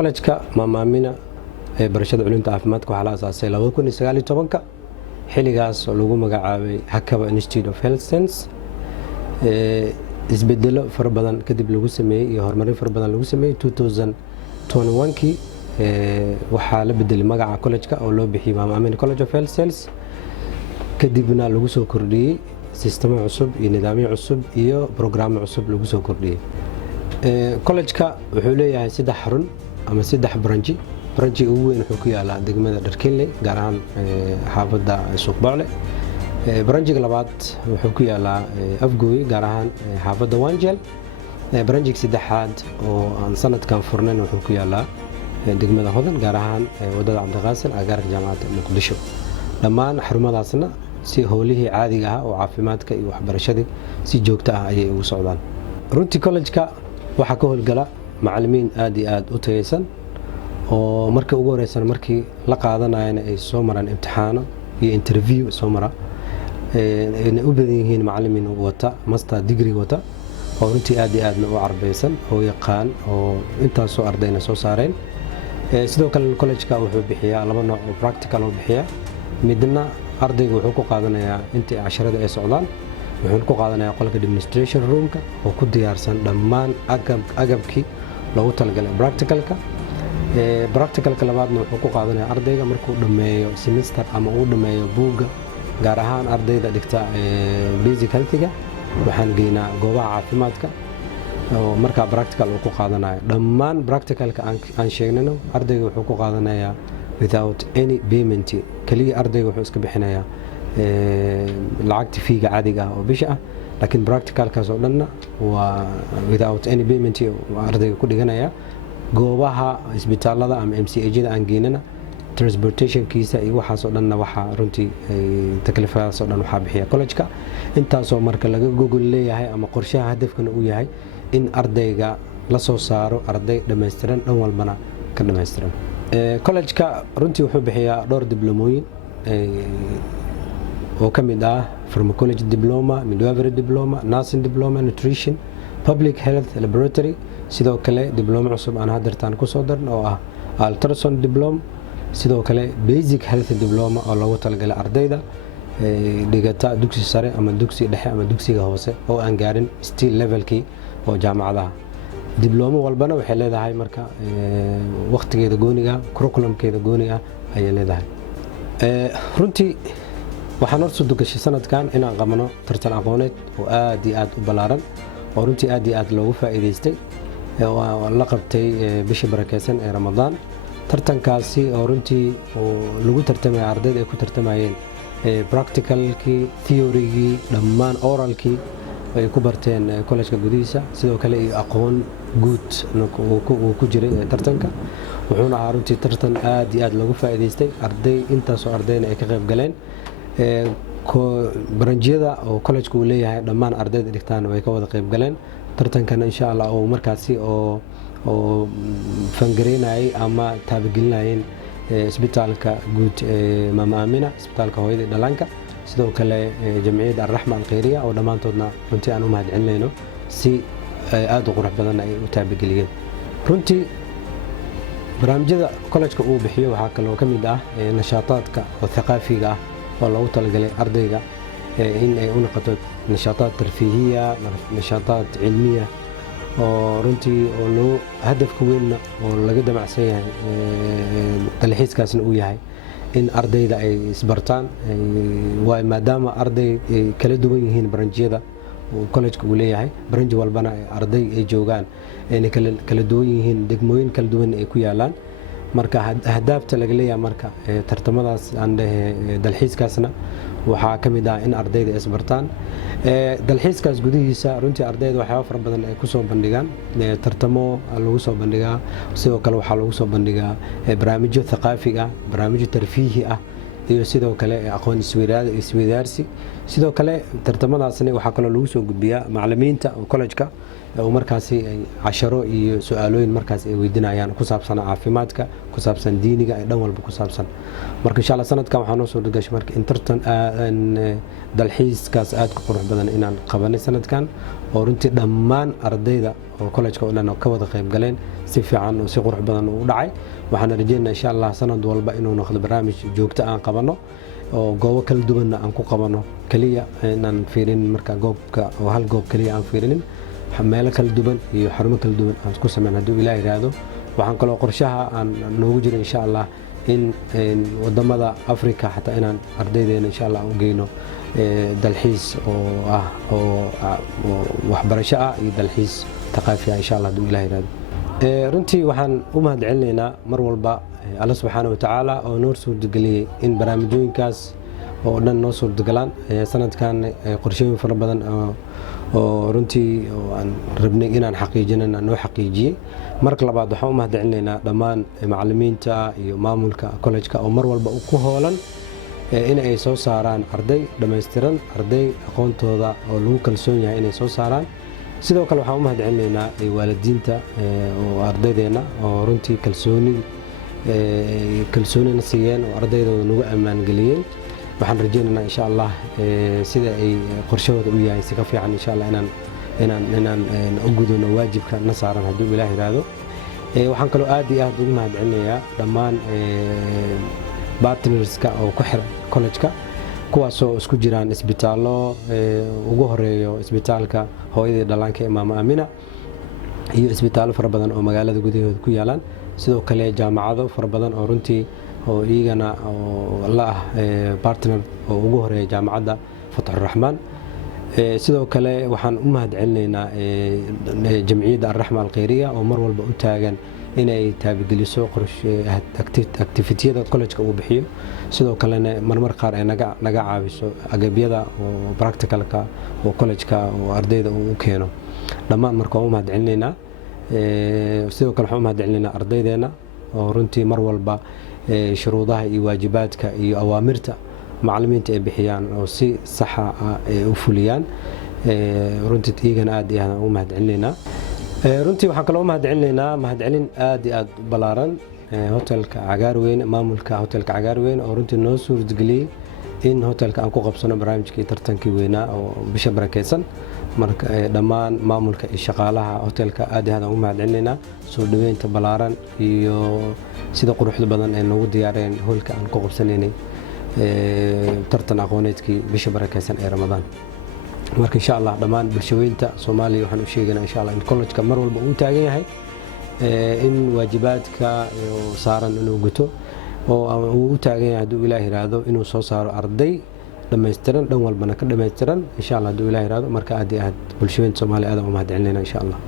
كولجكا مامامينا برشاد علومta caafimaadka waxa la aasaasay 2019 xiligaas oo lagu magacaabay Hakaba Institute of Health Science isbedelo fara badan kadib lagu sameeyay iyo horumarin fara badan lagu sameeyay 2021kii waxa la bedelay magaca college-ka oo loo bixiyay Maamaamin College of Health Science kadibna lagu soo kordhiyay sistemo cusub iyo nidaamyo cusub iyo barnaamijyo cusub lagu soo kordhiyay college-ka wuxuu leeyahay 3 xarun ama 3 branch ugu weyn wuxuu ku yaalaa degmada Dharkinley gaar ahaan xaafadda Suuq Bacle branchiga labaad wuxuu ku yaalaa Afgooy gaar ahaan xaafadda Wanjel branchiga saddexaad oo aan sanadkan furnayn wuxuu ku yaalaa degmada Hodan gaar ahaan wadada Cabdiqaasim agaar jaamacadda Muqdisho dhammaan xarumadaasna si howlihii caadiga ah oo caafimaadka iyo waxbarashada si joogto ah ayay ugu socdaan runtii college-ka waxa ka howlgala macallimiin aad iyo aad u tayeysan oo markii ugu horeysan markii la qaadanayna ay soo maraan imtixaano iyo interview soo mara ay u badan yihiin macallimiin wata master degree wata oo runtii aad iyo aadna u carbeysan oo yaqaan oo intaas soo ardayna soo saareen sidoo kale college-ka wuxuu bixiyaa laba nooc oo practical oo bixiya midna ardaygu wuxuu ku qaadanayaa intii casharada ay socdaan wuxuu ku qaadanayaa qolka administration room-ka oo ku diyaarsan dhammaan agabkii loogu talagalay practical-ka practical-ka labaadna wuxuu ku qaadanayaa ardayga markuu dhameeyo semester ama uu dhameeyo buugga gaar ahaan ardayda dhigta basic health-ga waxaan geynaa goobaha caafimaadka oo marka practical uu ku qaadanayo dhammaan practical-ka aan sheegnayno ardayga wuxuu ku qaadanayaa without any payment kaliya ardayga wuxuu iska bixinayaa lacagta fiiga caadiga ah oo bisha ah laakiin practical-kaas oo dhanna waa without any payment ardayga ku dhiganaya goobaha isbitaalada ama MCH-da aan geynana transportation-kiisa iyo waxaas oo dhanna waxa runtii taklifadaas oo dhan waxa bixiya college-ka intaas oo marka laga gogol leeyahay ama qorshaha hadafkana uu yahay in ardayga la soo saaro arday dhameystiran dhan walbana ka dhameystiran college-ka runtii wuxuu bixiyaa dhowr diblomooyin oo ka mid ah pharmacology diploma, midwifery diploma, nursing diploma, nutrition, public health laboratory sidoo kale diploma cusub aan hadartaan ku soo darno oo ah ultrasound diploma sidoo kale basic health diploma oo lagu talagalay ardayda dhigata dugsi sare ama dugsi dhexe ama dugsiga hoose oo aan gaarin still levelkii oo jaamacadaha diploma walbana waxay leedahay marka waqtigeeda gooniga curriculumkeeda gooniga ayay leedahay runtii waxaan horta dugashay sanadkan inaan qabno tartan aqooneed oo aad iyo aad u ballaaran oo runtii aad iyo aad loogu faa'iideystay la qabtay bishii barakeysan ee Ramadaan tartankaasi oo runtii lagu tartamay ardayda ay ku tartamayeen practicalkii theory-gii dhammaan oralkii ay ku barteen college-ka gudihiisa sidoo kale iyo aqoon guud uu ku jiray tartanka wuxuuna ahaa runtii tartan aad iyo aad loogu faa'iideystay arday intaas oo ardayna ay ka qayb galeen baranjiyada oo college-ku uu leeyahay dhammaan ardayda dhigtaan way ka wada qayb galeen tartankana insha Allah oo markaasi oo fangareynayay ama taabagelinayeen isbitaalka guud Maamaamin isbitaalka hooyada dhalanka sidoo kale jamciyadda Ar-Rahma Al-Khayriya oo dhamaantoodna runtii aan u mahadcelinayno si aad u qurux badan ay u taabageliyeen runtii barnaamijyada college-ka uu bixiyo waxaa kaloo ka mid ah nashaataadka oo thaqaafiga ah oo loogu talagalay ardayga in ay u noqoto nashaataad tarfiihiya nashaataad cilmiya oo runtii oo loo hadafka weyn oo laga damacsan yahay dalxiiskaasna uu yahay in ardayda ay isbartaan waa maadaama arday kala duwan yihiin branchiyada oo college-ka uu leeyahay branch walbana arday ay joogaan ay kala duwan yihiin degmooyin kala duwan ay ku yaalaan marka ahdaafta laga leeyahay marka tartamadaas aan dhahay dalxiiskaasna waxaa ka mid ah in ardayda isbartaan dalxiiskaas gudihiisa runtii ardayda waxyaabo fara badan ay ku soo bandhigaan tartamo lagu soo bandhigaa sidoo kale waxaa lagu soo bandhigaa barnaamijyo thaqaafiga barnaamijyo tarfiihi ah iyo sidoo kale aqoon isweydaarsi sidoo kale tartamadaasna waxaa kaloo lagu soo gudbiyaa macallimiinta college-ka oo markaasi ay casharo iyo su'aalooyin markaas ay weydiinayaan ku saabsan caafimaadka ku saabsan diiniga ay dhan walba ku saabsan marka insha Allah sanadkan waxaan noo soo dhigashay marka intertan dalxiiskaas aad ku qurux badan inaan qabanay sanadkan oo runtii dhammaan ardayda oo college-ka oo dhan ka wada qayb galeen si fiican oo si qurux badan u dhacay waxaan rajaynayaa insha Allah sanad walba inuu noqdo barnaamij joogto aan qabano oo goobo kala duwan aan ku qabano kaliya inaan fiirin marka goobka oo hal goob kaliya aan fiirinin meelo kala duwan iyo xarumo kala duwan aan ku sameeyno hadii Ilaahay raado waxaan kaloo qorshaha aan noogu jiro insha Allah in wadamada Afrika xataa inaan ardaydeena insha Allah u geeyno dalxiis oo waxbarasho ah iyo dalxiis thaqaafi insha Allah hadii Ilaahay raado runtii waxaan u mahadcelinaynaa mar walba Allah subhanahu wa ta'ala oo noo suurtageliyay in barnaamijyooyinkaas oo dhan noo suurtagalaan sanadkan qorshooyin fara badan oo runtii aan rabnay inaan xaqiijinana noo xaqiijiyay marka labaad waxaan u mahadcelinaynaa dhammaan macallimiinta iyo maamulka college-ka oo mar walba ku hoolan in ay soo saaraan arday dhameystiran arday aqoontooda oo lagu kalsoon yahay inay soo saaraan sidoo kale waxaan u mahadcelinaynaa waalidiinta oo ardaydeena oo runtii kalsoonina siiyeen oo ardaydooda nagu ammaan geliyeen waxaan rajaynaynaa insha Allah sida ay qorshahooda u yahay si ka fiican insha Allah inaan u gudubno waajibka na saaran hadii Ilaahay raado waxaan kaloo aad iyo aad ugu mahadcelinayaa dhammaan partnerska oo ku xiran college-ka kuwaasoo isku jiraan isbitaallo ugu horeeyo isbitaalka hooyada dhallaanka Maama Amina iyo isbitaallo fara badan oo magaalada gudaheeda ku yaalaan sidoo kale jaamacado fara badan oo runtii oo iyagana la ah partner oo ugu horeeya jaamacadda Fathur Rahman sidoo kale waxaan u mahadcelinaynaa jamciyadda Ar-Rahma Al-Khayriya oo mar walba u taagan inay taabigeliso activity-yada college-ka uu bixiyo sidoo kalena marmar qaar ay naga caawiso agabyada oo practical-ka oo college-ka oo ardayda uu keeno dhammaan marka u mahadcelinaynaa sidoo kale waxaan u mahadcelinaynaa ardaydeena oo runtii mar walba shuruudaha iyo waajibaadka iyo awaamirta macallimiinta ay bixiyaan oo si sax ah u fuliyaan runtii iyagana aad iyo aad u mahadcelinaynaa runtii waxaan kaloo mahadcelinaynaa mahadcelin aad iyo aad u balaaran hotelka Cagaarweyn maamulka hotelka Cagaarweyn oo runtii noo suurtageliyay in hotelka aan ku qabsano barnaamijkii tartankii weynaa oo bisha barakeysan marka dhammaan maamulka iyo shaqaalaha hotelka aad iyo aad u mahadcelinaynaa soo dhaweynta balaaran iyo sida quruxda badan ee noogu diyaareen hoolka aan ku qabsanaynay tartan aqooneedkii bisha barakeysan ee Ramadaan marka insha Allah dhammaan bulshadeynta Soomaaliya waxaan u sheegaynaa insha Allah in college-ka mar walba uu taagan yahay in waajibaadka saaran inuu guto oo uu u taagan yahay haduu Ilaahay raado inuu soo saaro arday dhameystiran dhan walbana ka dhameystiran insha Allah haduu Ilaahay raado marka aad iyo aad bulshadeynta Soomaaliya aad u mahadcelinaynaa insha Allah